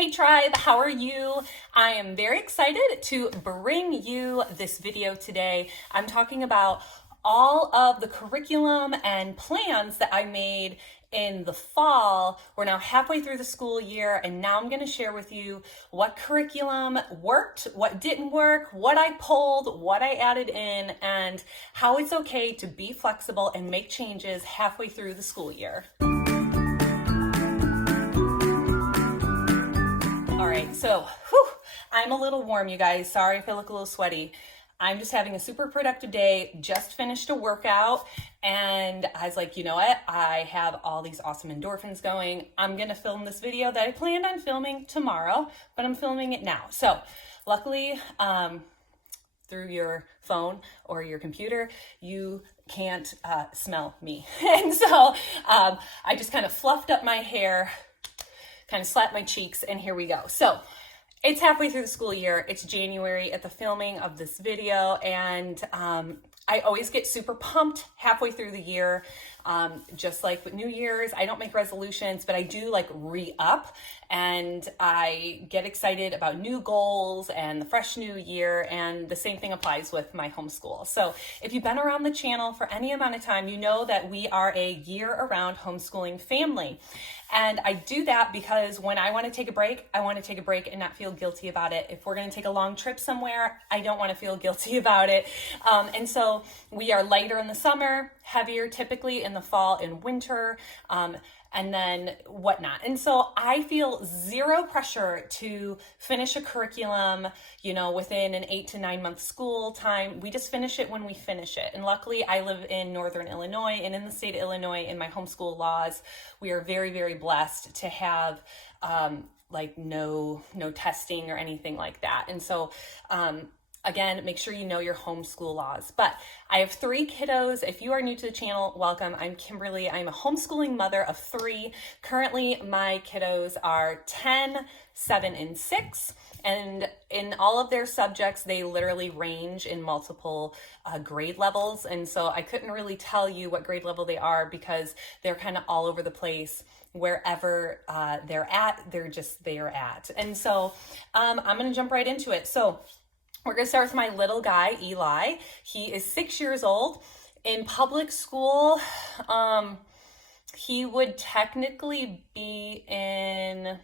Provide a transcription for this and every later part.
Hey tribe, how are you? I am very excited to bring you this video today. I'm talking about all of the curriculum and plans that I made in the fall. We're now halfway through the school year, and now I'm going to share with you what curriculum worked, what didn't work, what I pulled, what I added in, and how it's okay to be flexible and make changes halfway through the school year. All right, so I'm a little warm, you guys. Sorry if I look a little sweaty. I'm just having a super productive day, just finished a workout, and I was like, you know what? I have all these awesome endorphins going. I'm gonna film this video that I planned on filming tomorrow, but I'm filming it now. So luckily, through your phone or your computer, you can't smell me. And so I just kind of fluffed up my hair, kind of slapped my cheeks, and here we go. So it's halfway through the school year. It's January at the filming of this video, and I always get super pumped halfway through the year. Just like with New Year's, I don't make resolutions, but I do like re-up, and I get excited about new goals and the fresh new year, and the same thing applies with my homeschool. So if you've been around the channel for any amount of time, you know that we are a year-round homeschooling family. And I do that because when I want to take a break, I want to take a break and not feel guilty about it. If we're going to take a long trip somewhere, I don't want to feel guilty about it. And so we are lighter in the summer, heavier typically in the fall and winter, and then whatnot. And so I feel zero pressure to finish a curriculum, you know, within an 8 to 9 month school time. We just finish it when we finish it. And luckily I live in Northern Illinois, and in the state of Illinois, in my homeschool laws, we are very, very blessed to have like no testing or anything like that. And so again, make sure you know your homeschool laws. But I have 3 kiddos. If you are new to the channel, welcome. I'm Kimberly. I'm a homeschooling mother of 3. Currently, my kiddos are 10, 7, and 6. And in all of their subjects, they literally range in multiple grade levels. And so I couldn't really tell you what grade level they are because they're kind of all over the place. Wherever they're at, they're at. And so I'm going to jump right into it. So we're going to start with my little guy, Eli. He is 6 years old. In public school, he would technically be in,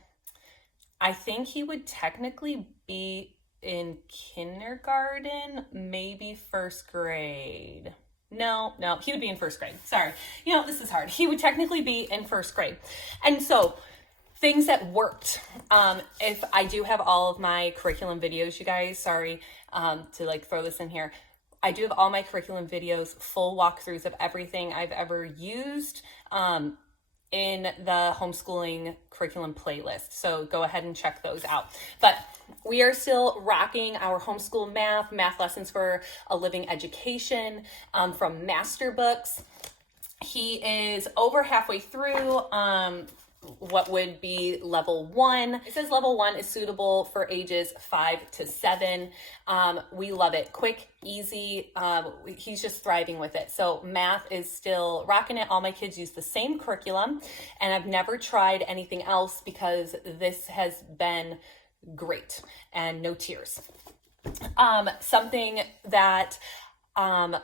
I think he would technically be in kindergarten, maybe first grade. No, he would be in first grade. Sorry. You know, this is hard. He would technically be in first grade. And so things that worked. If I do have all of my curriculum videos, you guys, sorry to like throw this in here. I do have all my curriculum videos, full walkthroughs of everything I've ever used in the homeschooling curriculum playlist. So go ahead and check those out. But we are still rocking our homeschool math lessons for a living education from Master Books. He is over halfway through what would be level 1. It says level 1 is suitable for ages 5 to 7. We love it. Quick, easy. He's just thriving with it. So math is still rocking it. All my kids use the same curriculum, and I've never tried anything else because this has been great and no tears. Something that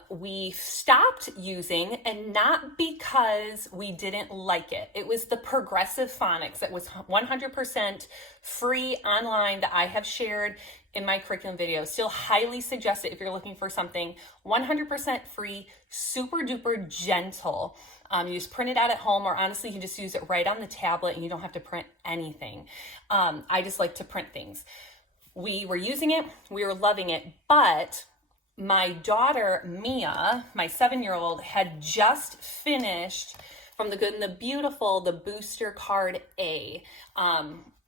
we stopped using, and not because we didn't like it. It was the progressive phonics that was 100% free online that I have shared in my curriculum video. Still highly suggest it if you're looking for something 100% free, super duper gentle. You just print it out at home, or honestly, you can just use it right on the tablet and you don't have to print anything. I just like to print things. We were using it, we were loving it, but my daughter, Mia, my 7-year-old, had just finished from The Good and the Beautiful, the Booster Card A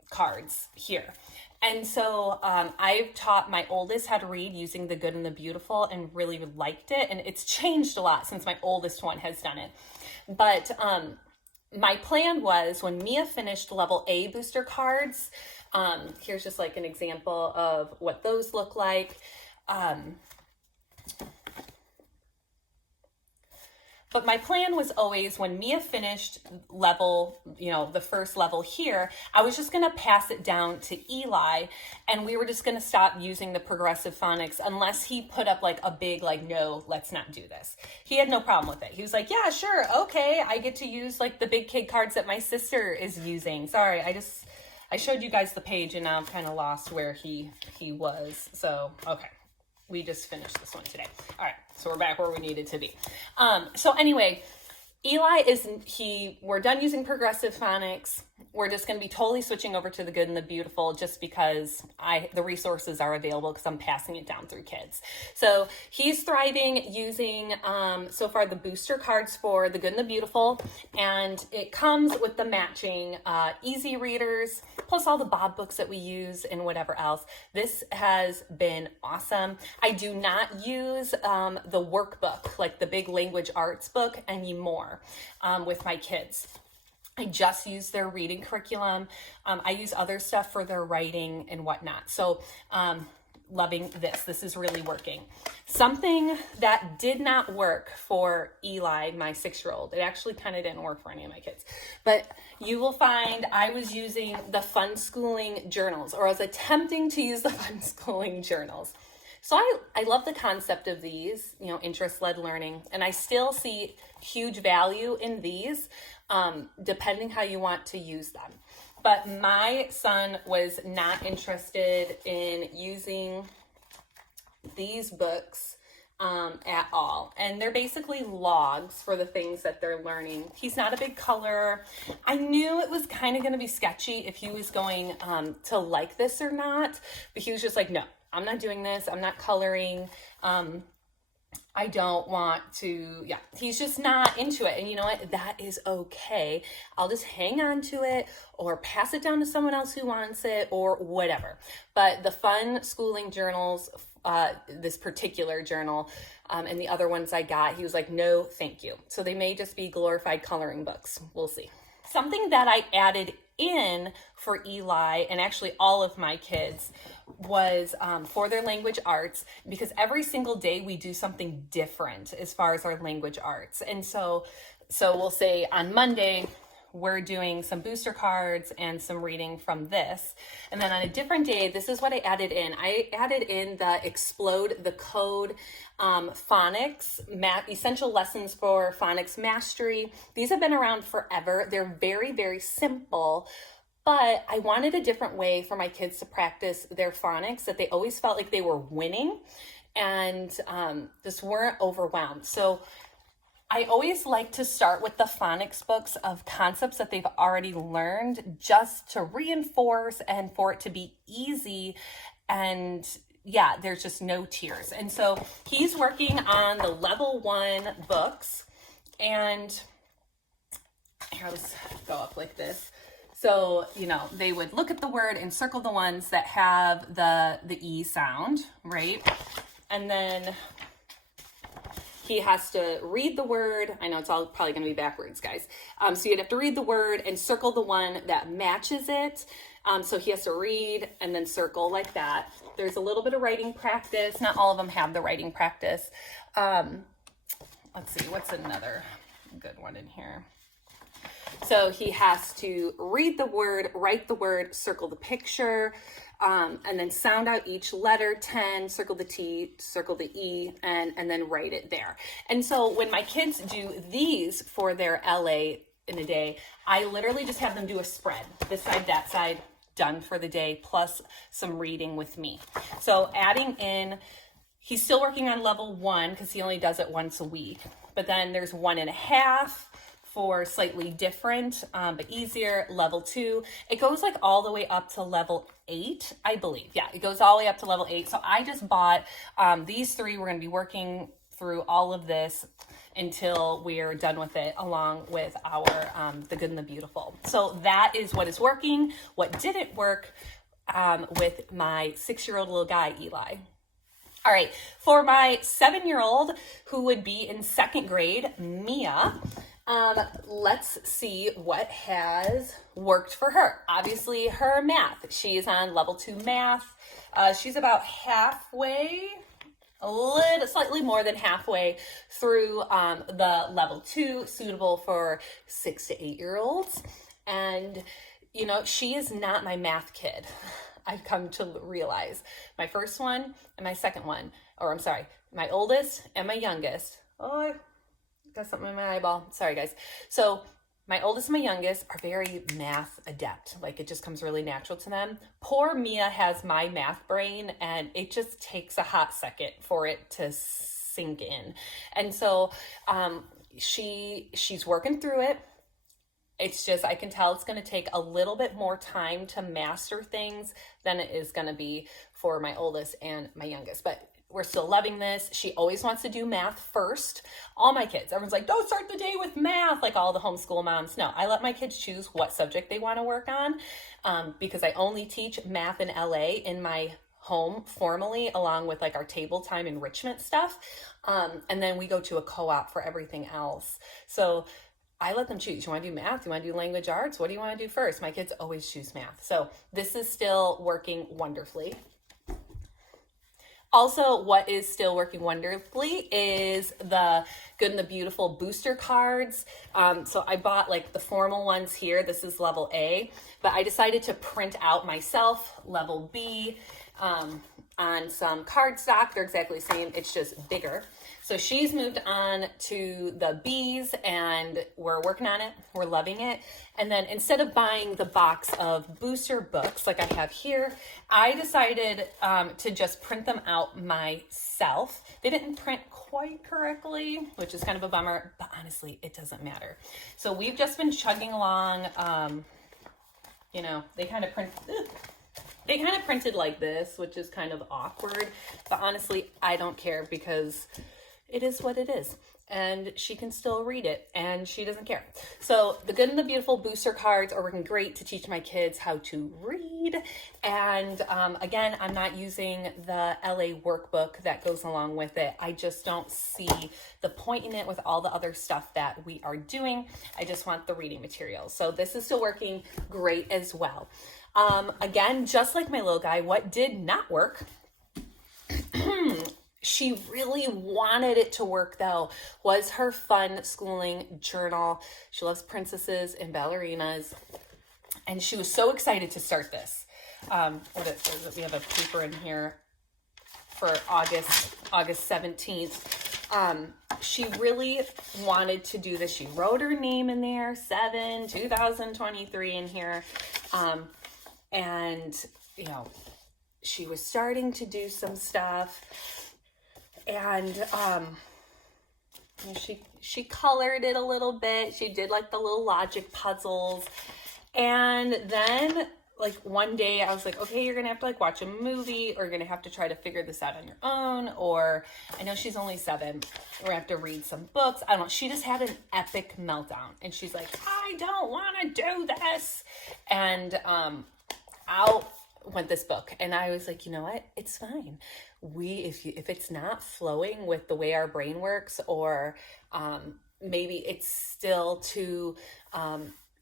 cards here. And so I've taught my oldest how to read using The Good and the Beautiful and really liked it. And it's changed a lot since my oldest one has done it. But my plan was when Mia finished level A booster cards, here's just like an example of what those look like. But my plan was always when Mia finished level, the first level here, I was just going to pass it down to Eli, and we were just going to stop using the progressive phonics unless he put up like a big, like, no, let's not do this. He had no problem with it. He was like, yeah, sure. Okay. I get to use like the big kid cards that my sister is using. Sorry. I showed you guys the page and now I'm kind of lost where he was. So, okay. We just finished this one today. All right. So we're back where we needed to be. So anyway, Eli we're done using progressive phonics. We're just going to be totally switching over to the good and the beautiful just because the resources are available because I'm passing it down through kids. So he's thriving using, so far, the booster cards for the good and the beautiful. And it comes with the matching easy readers, plus all the Bob books that we use and whatever else. This has been awesome. I do not use the workbook, like the big language arts book anymore with my kids. I just use their reading curriculum. I use other stuff for their writing and whatnot. So loving this. This is really working. Something that did not work for Eli, my 6-year-old. It actually kind of didn't work for any of my kids. But you will find I was using the fun schooling journals, or I was attempting to use the fun schooling journals. So I love the concept of these, interest-led learning, and I still see huge value in these, depending how you want to use them. But my son was not interested in using these books at all. And they're basically logs for the things that they're learning. He's not a big colorer. I knew it was kind of going to be sketchy if he was going to like this or not, but he was just like, no. I'm not doing this. I'm not coloring. I don't want to, he's just not into it. And you know what? That is okay. I'll just hang on to it or pass it down to someone else who wants it or whatever. But the fun schooling journals, this particular journal, and the other ones I got, he was like, no, thank you. So they may just be glorified coloring books. We'll see. Something that I added in for Eli and actually all of my kids was for their language arts, because every single day we do something different as far as our language arts. And so we'll say on Monday, we're doing some booster cards and some reading from this. And then on a different day, this is what I added in. I added in the Explode the Code phonics, essential lessons for phonics mastery. These have been around forever. They're very, very simple, but I wanted a different way for my kids to practice their phonics, that they always felt like they were winning and just weren't overwhelmed. So I always like to start with the phonics books of concepts that they've already learned, just to reinforce and for it to be easy. And there's just no tears. And so he's working on the level 1 books, and here, let's go up like this. So, they would look at the word and circle the ones that have the E sound, right? And then he has to read the word. I know it's all probably going to be backwards, guys. So you'd have to read the word and circle the one that matches it. So he has to read and then circle like that. There's a little bit of writing practice. Not all of them have the writing practice. Let's see, what's another good one in here? So he has to read the word, write the word, circle the picture, and then sound out each letter 10, circle the T, circle the E, and then write it there. And so when my kids do these for their LA in a day, I literally just have them do a spread, this side, that side, done for the day, plus some reading with me. So adding in, he's still working on level 1 because he only does it once a week. But then there's 1.5 for slightly different, but easier, level 2. It goes like all the way up to level 8, I believe. Yeah, it goes all the way up to level 8. So I just bought these 3. We're going to be working through all of this until we're done with it, along with our the good and the beautiful. So that is what is working. What didn't work with my 6-year-old little guy, Eli. All right, for my 7-year-old who would be in 2nd grade, Mia, let's see what has worked for her. Obviously, her math. She is on level 2 math. She's about halfway, slightly more than halfway through the level 2, suitable for 6 to 8-year-olds. And, you know, she is not my math kid. I've come to realize my first one and my second one, or I'm sorry, my oldest and my youngest. Oh, I got something in my eyeball. Sorry, guys. So my oldest and my youngest are very math adept. Like, it just comes really natural to them. Poor Mia has my math brain, and it just takes a hot second for it to sink in. And so she's working through it. It's just, I can tell it's going to take a little bit more time to master things than it is going to be for my oldest and my youngest. But we're still loving this. She always wants to do math first. All my kids, everyone's like, don't start the day with math, like all the homeschool moms. No, I let my kids choose what subject they want to work on, because I only teach math in LA in my home formally, along with like our table time enrichment stuff. And then we go to a co-op for everything else. So I let them choose. You want to do math? You want to do language arts? What do you want to do first? My kids always choose math. So this is still working wonderfully. Also, what is still working wonderfully is the Good and the Beautiful booster cards. So I bought like the formal ones here. This is level A, but I decided to print out myself level B on some cardstock. They're exactly the same. It's just bigger. So she's moved on to the B's, and we're working on it. We're loving it. And then instead of buying the box of booster books like I have here, I decided to just print them out myself. They didn't print quite correctly, which is kind of a bummer, but honestly, it doesn't matter. So we've just been chugging along. You know, they kind of printed like this, which is kind of awkward, but honestly, I don't care because it is what it is, and she can still read it, and she doesn't care. So the Good and the Beautiful booster cards are working great to teach my kids how to read. And again, I'm not using the LA workbook that goes along with it. I just don't see the point in it with all the other stuff that we are doing. I just want the reading materials. So this is still working great as well. Again, just like my little guy, what did not work, she really wanted it to work though, was her fun schooling journal. She loves princesses and ballerinas, and she was so excited to start this. We have a paper in here for August 17th. She really wanted to do this. She wrote her name in there, 7/2023 in here. And, you know, she was starting to do some stuff, and, you know, she colored it a little bit. She did like the little logic puzzles. And then like one day I was like, okay, you're going to have to like watch a movie, or you're going to have to try to figure this out on your own. Or I know she's only 7. We're going to have to read some books. I don't know. She just had an epic meltdown, and she's like, I don't want to do this. And, out went this book, and I was like, you know what? It's fine. If it's not flowing with the way our brain works, or maybe it's still too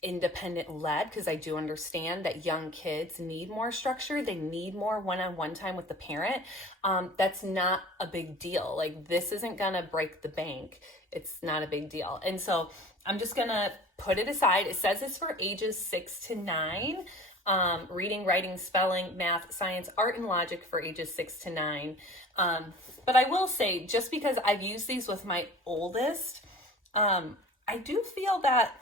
independent led, because I do understand that young kids need more structure. They need more one-on-one time with the parent. That's not a big deal. Like, this isn't gonna break the bank. It's not a big deal. And so I'm just gonna put it aside. It says it's for ages 6 to 9. Reading, writing, spelling, math, science, art, and logic for ages 6 to 9. But I will say, just because I've used these with my oldest, I do feel that,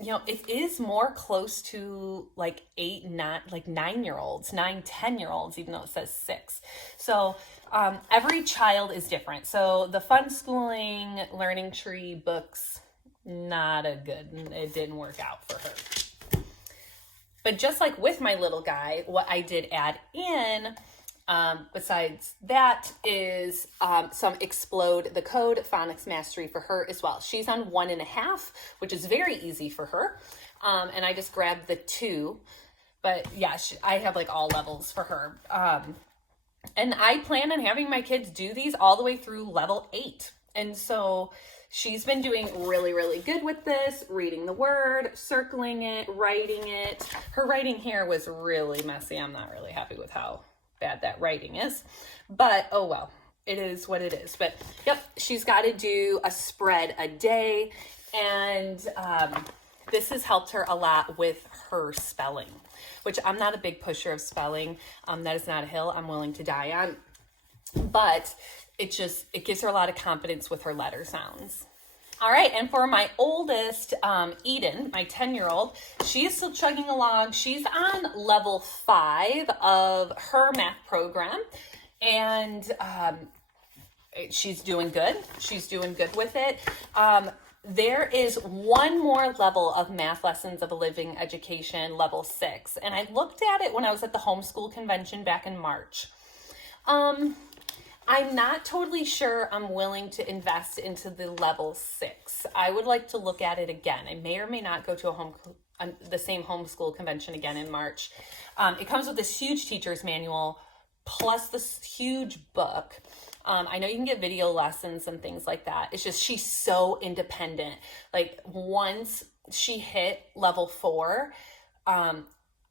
you know, it is more close to like 9-year-olds, 10-year-olds, even though it says 6. So every child is different. So the fun schooling, learning tree books, it didn't work out for her. But just like with my little guy, what I did add in, besides that, is some Explode the Code phonics mastery for her as well. She's on 1.5, which is very easy for her. And I just grabbed the 2. But yeah, I have like all levels for her. And I plan on having my kids do these all the way through level 8. And so she's been doing really, really good with this, reading the word, circling it, writing it. Her writing here was really messy. I'm not really happy with how bad that writing is, but oh well. it is what it is. But yep, she's got to do a spread a day. And this has helped her a lot with her spelling, which I'm not a big pusher of spelling. That is not a hill I'm willing to die on. But it gives her a lot of confidence with her letter sounds. All right, and for my oldest, Eden, my 10-year-old, she is still chugging along. She's on level 5 of her math program, and she's doing good. She's doing good with it. There is one more level of math lessons of a living education, level 6, and I looked at it when I was at the homeschool convention back in March. I'm not totally sure I'm willing to invest into the level 6. I would like to look at it again. I may or may not go to the same homeschool convention again in March. It comes with this huge teacher's manual plus this huge book. I know you can get video lessons and things like that. It's just she's so independent. Like once she hit level 4,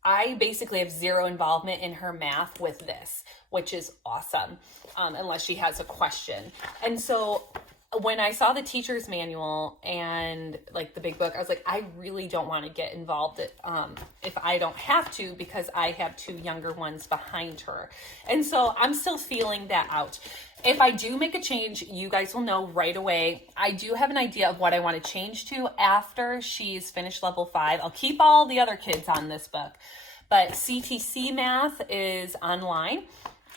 I basically have zero involvement in her math with this, which is awesome, unless she has a question. And so when I saw the teacher's manual and like the big book, I was like, I really don't want to get involved if I don't have to, because I have 2 younger ones behind her. And so I'm still feeling that out. If I do make a change, you guys will know right away. I do have an idea of what I want to change to after she's finished level 5. I'll keep all the other kids on this book, but CTC math is online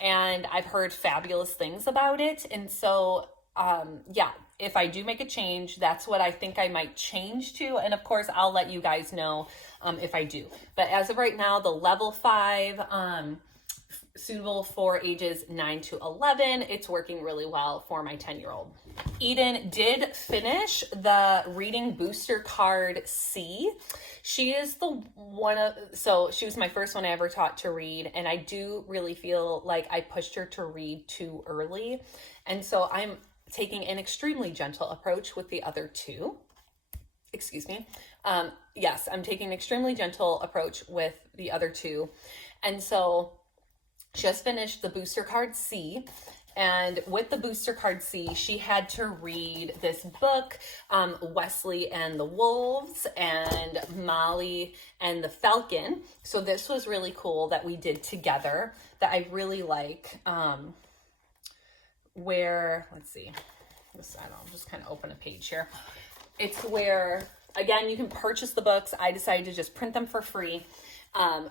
and I've heard fabulous things about it. And so, yeah, if I do make a change, that's what I think I might change to. And of course, I'll let you guys know if I do. But as of right now, the level 5, suitable for ages 9 to 11. It's working really well for my 10-year-old. Eden did finish the reading booster card C. She is she was my first one I ever taught to read. And I do really feel like I pushed her to read too early. And so I'm taking an extremely gentle approach with the other 2. Excuse me. Yes, I'm taking an extremely gentle approach with the other 2. And so just finished the booster card C, and with the booster card C, she had to read this book, Wesley and the Wolves and Molly and the Falcon. So this was really cool that we did together, that I really like, where, let's see, I'll just kind of open a page here. It's where, again, you can purchase the books. I decided to just print them for free.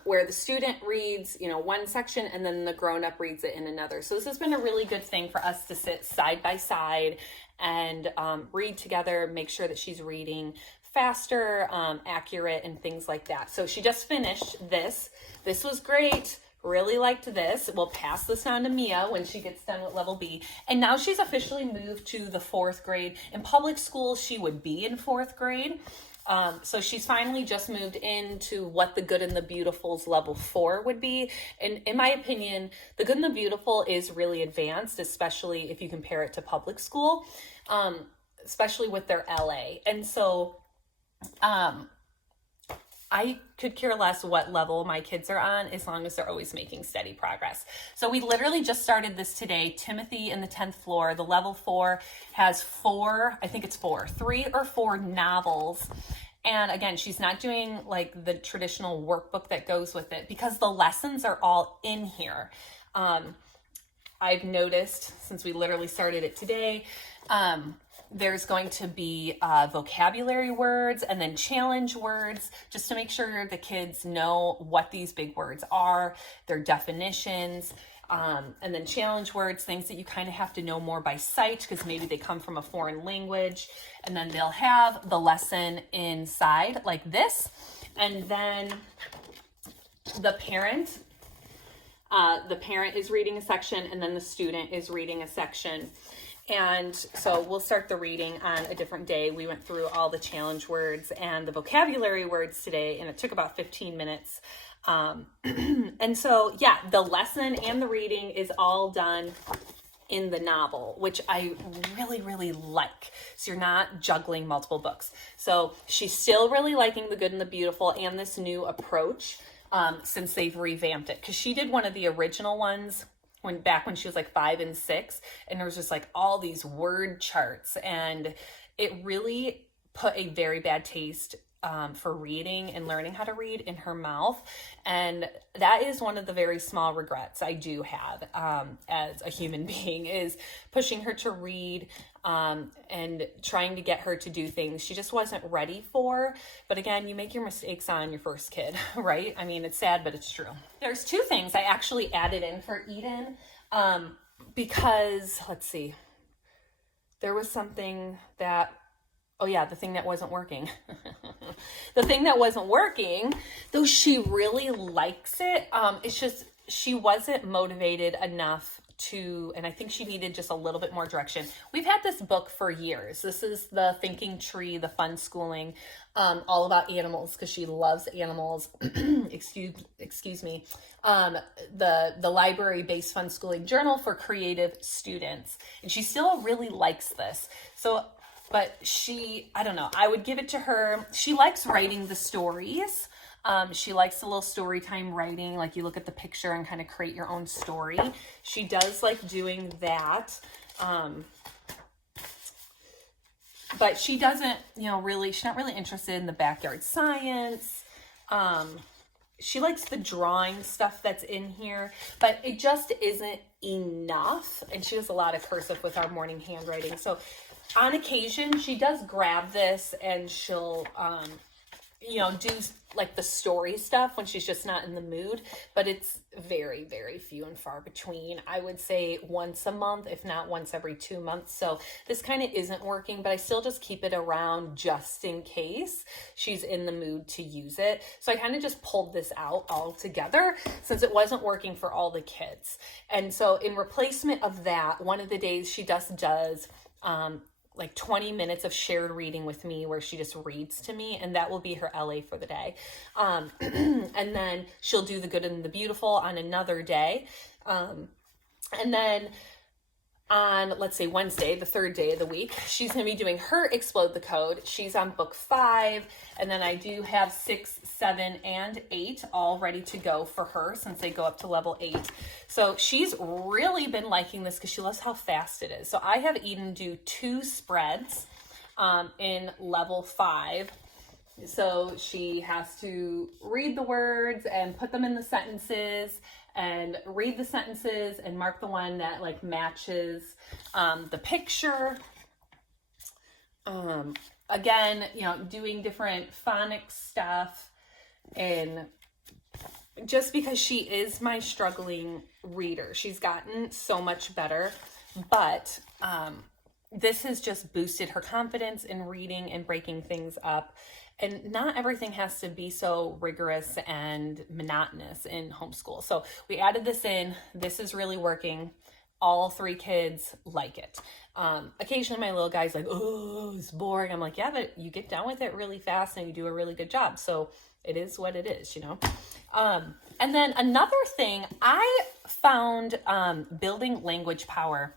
Where the student reads, one section and then the grown-up reads it in another. So this has been a really good thing for us to sit side by side and read together, make sure that she's reading faster, accurate, and things like that. So she just finished this. This was great. Really liked this. We'll pass this on to Mia when she gets done with level B. And now she's officially moved to the 4th grade. In public school, she would be in 4th grade. So she's finally just moved into what the Good and the Beautiful's level 4 would be. And in my opinion, the Good and the Beautiful is really advanced, especially if you compare it to public school, especially with their LA. And so, I could care less what level my kids are on as long as they're always making steady progress. So we literally just started this today. Timothy in the 10th floor, the level 4 has 3 or 4 novels. And again, she's not doing like the traditional workbook that goes with it because the lessons are all in here. I've noticed since we literally started it today, there's going to be vocabulary words and then challenge words just to make sure the kids know what these big words are, their definitions, and then challenge words, things that you kind of have to know more by sight because maybe they come from a foreign language. And then they'll have the lesson inside like this. And then the parent is reading a section and then the student is reading a section. And so we'll start the reading on a different day. We went through all the challenge words and the vocabulary words today, and it took about 15 minutes. And so, yeah, the lesson and the reading is all done in the novel, which I really, really like. So you're not juggling multiple books. So she's still really liking The Good and the Beautiful and this new approach since they've revamped it. Because she did one of the original ones back when she was like 5 and 6, and there was just like all these word charts, and it really put a very bad taste for reading and learning how to read in her mouth. And that is one of the very small regrets I do have as a human being, is pushing her to read and trying to get her to do things she just wasn't ready for. But again, you make your mistakes on your first kid, right? I mean, it's sad, but it's true. There's 2 things I actually added in for Eden because, let's see, there was something that, oh yeah, the thing that wasn't working. The thing that wasn't working, though she really likes it, it's just she wasn't motivated enough to, and I think she needed just a little bit more direction. We've had this book for years. This is the Thinking Tree, the Fun Schooling, all about animals, because she loves animals. excuse me. The library-based fun schooling journal for creative students. And she still really likes this. So, but she, I don't know, I would give it to her. She likes writing the stories. She likes a little story time writing, like you look at the picture and kind of create your own story. She does like doing that. But she doesn't, really, she's not really interested in the backyard science. She likes the drawing stuff that's in here, but it just isn't enough. And she does a lot of cursive with our morning handwriting. So on occasion, she does grab this and she'll, do like the story stuff when she's just not in the mood, but it's very, very few and far between. I would say once a month, if not once every 2 months. So this kind of isn't working, but I still just keep it around just in case she's in the mood to use it. So I kind of just pulled this out all together since it wasn't working for all the kids. And so in replacement of that, one of the days she just does, like 20 minutes of shared reading with me where she just reads to me, and that will be her LA for the day. And then she'll do the good and the beautiful on another day. And then on, let's say Wednesday, the 3rd day of the week, she's going to be doing her Explode the Code. She's on book 5. And then I do have 6, 7, and 8 all ready to go for her since they go up to level 8. So she's really been liking this because she loves how fast it is. So I have Eden do 2 spreads in level 5. So she has to read the words and put them in the sentences, and read the sentences and mark the one that like matches the picture. Again, doing different phonics stuff, and just because she is my struggling reader, she's gotten so much better, but this has just boosted her confidence in reading and breaking things up. And not everything has to be so rigorous and monotonous in homeschool. So we added this in. This is really working. All 3 kids like it. Occasionally my little guy's like, oh, it's boring. I'm like, yeah, but you get down with it really fast and you do a really good job. So it is what it is, And then another thing, I found building language power.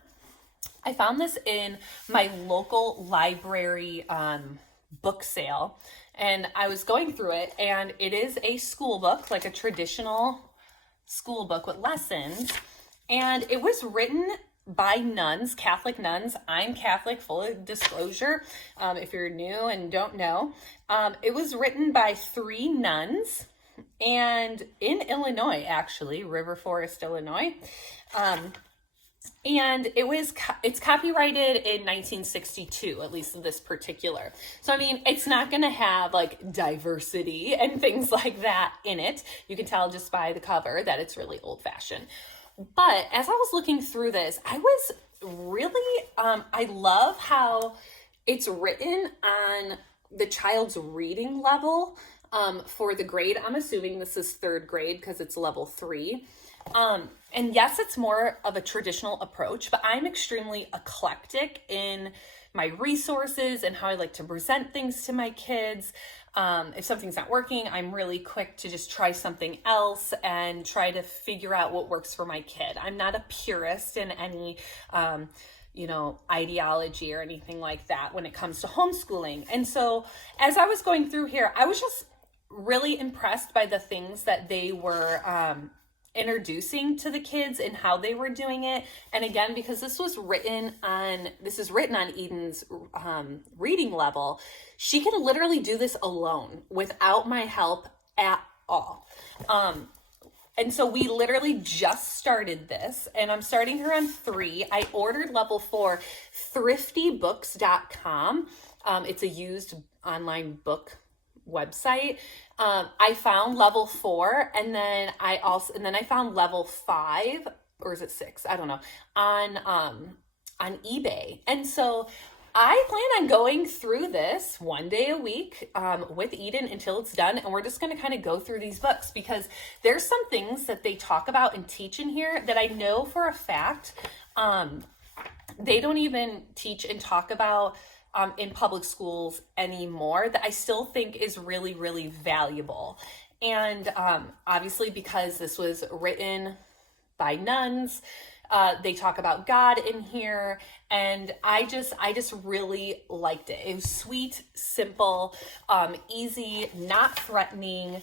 I found this in my local library book sale. And I was going through it, and it is a school book, like a traditional school book with lessons. And it was written by nuns, Catholic nuns. I'm Catholic, full disclosure, if you're new and don't know. It was written by 3 nuns, and in Illinois, actually, River Forest, Illinois. And it's copyrighted in 1962, at least this particular. So, I mean, it's not going to have like diversity and things like that in it. You can tell just by the cover that it's really old fashioned. But as I was looking through this, I was really, I love how it's written on the child's reading level for the grade. I'm assuming this is 3rd grade because it's level 3. And yes, it's more of a traditional approach, but I'm extremely eclectic in my resources and how I like to present things to my kids. If something's not working, I'm really quick to just try something else and try to figure out what works for my kid. I'm not a purist in any, ideology or anything like that when it comes to homeschooling. And so as I was going through here, I was just really impressed by the things that they were, introducing to the kids and how they were doing it. And again, because this is written on Eden's reading level, she can literally do this alone without my help at all. And so we literally just started this, and I'm starting her on 3. I ordered level 4, thriftybooks.com. It's a used online book website. I found level 4, and then I found level 5, or is it 6? I don't know, on eBay. And so I plan on going through this one day a week with Eden until it's done. And we're just going to kind of go through these books, because there's some things that they talk about and teach in here that I know for a fact they don't even teach and talk about in public schools anymore, that I still think is really, really valuable. And obviously, because this was written by nuns, they talk about God in here, and I just really liked it. It was sweet, simple, easy, not threatening.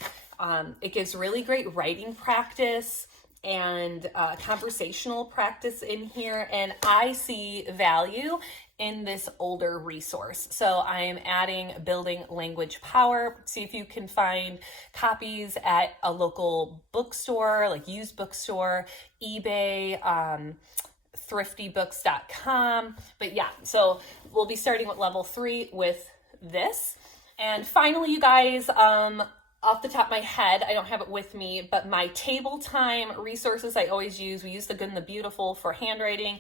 It gives really great writing practice and conversational practice in here, and I see value in this older resource. So I am adding Building Language Power. See if you can find copies at a local bookstore, like used bookstore, eBay, thriftybooks.com. But yeah, so we'll be starting with level 3 with this. And finally, you guys, off the top of my head, I don't have it with me, but my table time resources I always use. We use The Good and the Beautiful for handwriting.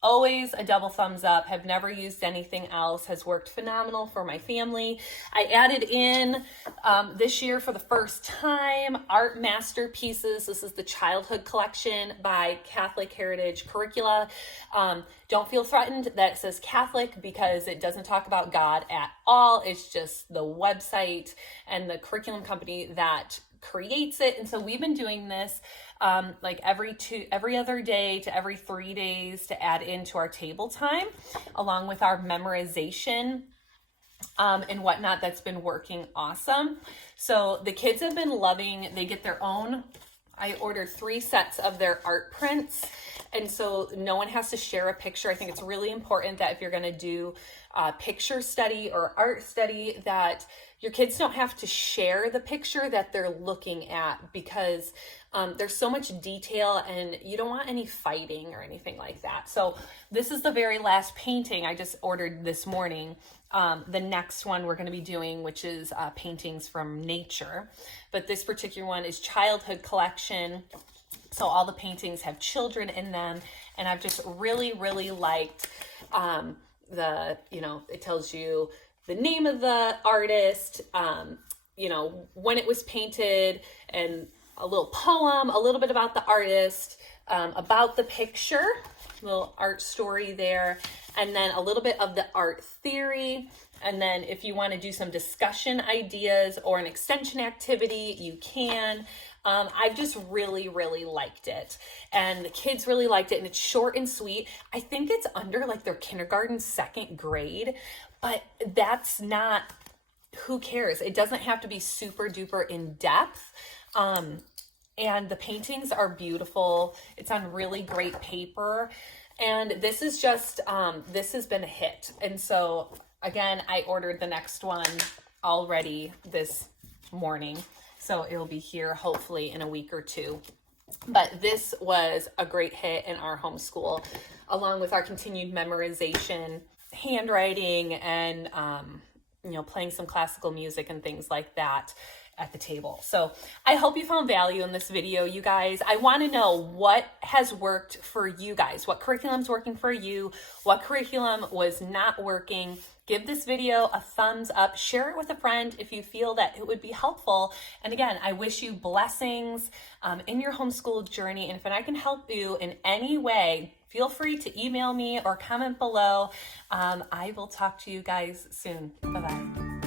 Always a double thumbs up. Have never used anything else. Has worked phenomenal for my family. I added in this year for the first time Art Masterpieces. This is the childhood collection by Catholic Heritage Curricula. Don't feel threatened that it says Catholic, because it doesn't talk about God at all. It's just the website and the curriculum company that creates it. And so we've been doing this like every other day to every 3 days to add into our table time, along with our memorization and whatnot. That's been working awesome. So the kids have been loving, they get their own. I ordered 3 sets of their art prints, and so no one has to share a picture. I think it's really important that if you're going to do a picture study or art study, that your kids don't have to share the picture that they're looking at, because there's so much detail and you don't want any fighting or anything like that. So this is the very last painting I just ordered this morning. The next one we're going to be doing, which is paintings from nature. But this particular one is childhood collection. So all the paintings have children in them. And I've just really, really liked it tells you the name of the artist, when it was painted, and a little poem, a little bit about the artist, about the picture, little art story there, and then a little bit of the art theory. And then if you want to do some discussion ideas or an extension activity, you can. I've just really, really liked it. And the kids really liked it. And it's short and sweet. I think it's under like their kindergarten, 2nd grade, but that's not, who cares? It doesn't have to be super duper in depth. And the paintings are beautiful. It's on really great paper. And this is just, this has been a hit. And so again, I ordered the next one already this morning. So it'll be here hopefully in a week or 2. But this was a great hit in our homeschool, along with our continued memorization, handwriting, and, playing some classical music and things like that at the table. So I hope you found value in this video, you guys. I want to know what has worked for you guys, what curriculum's working for you, what curriculum was not working. Give this video a thumbs up, share it with a friend if you feel that it would be helpful. And again, I wish you blessings in your homeschool journey. And if I can help you in any way, feel free to email me or comment below. I will talk to you guys soon. Bye-bye.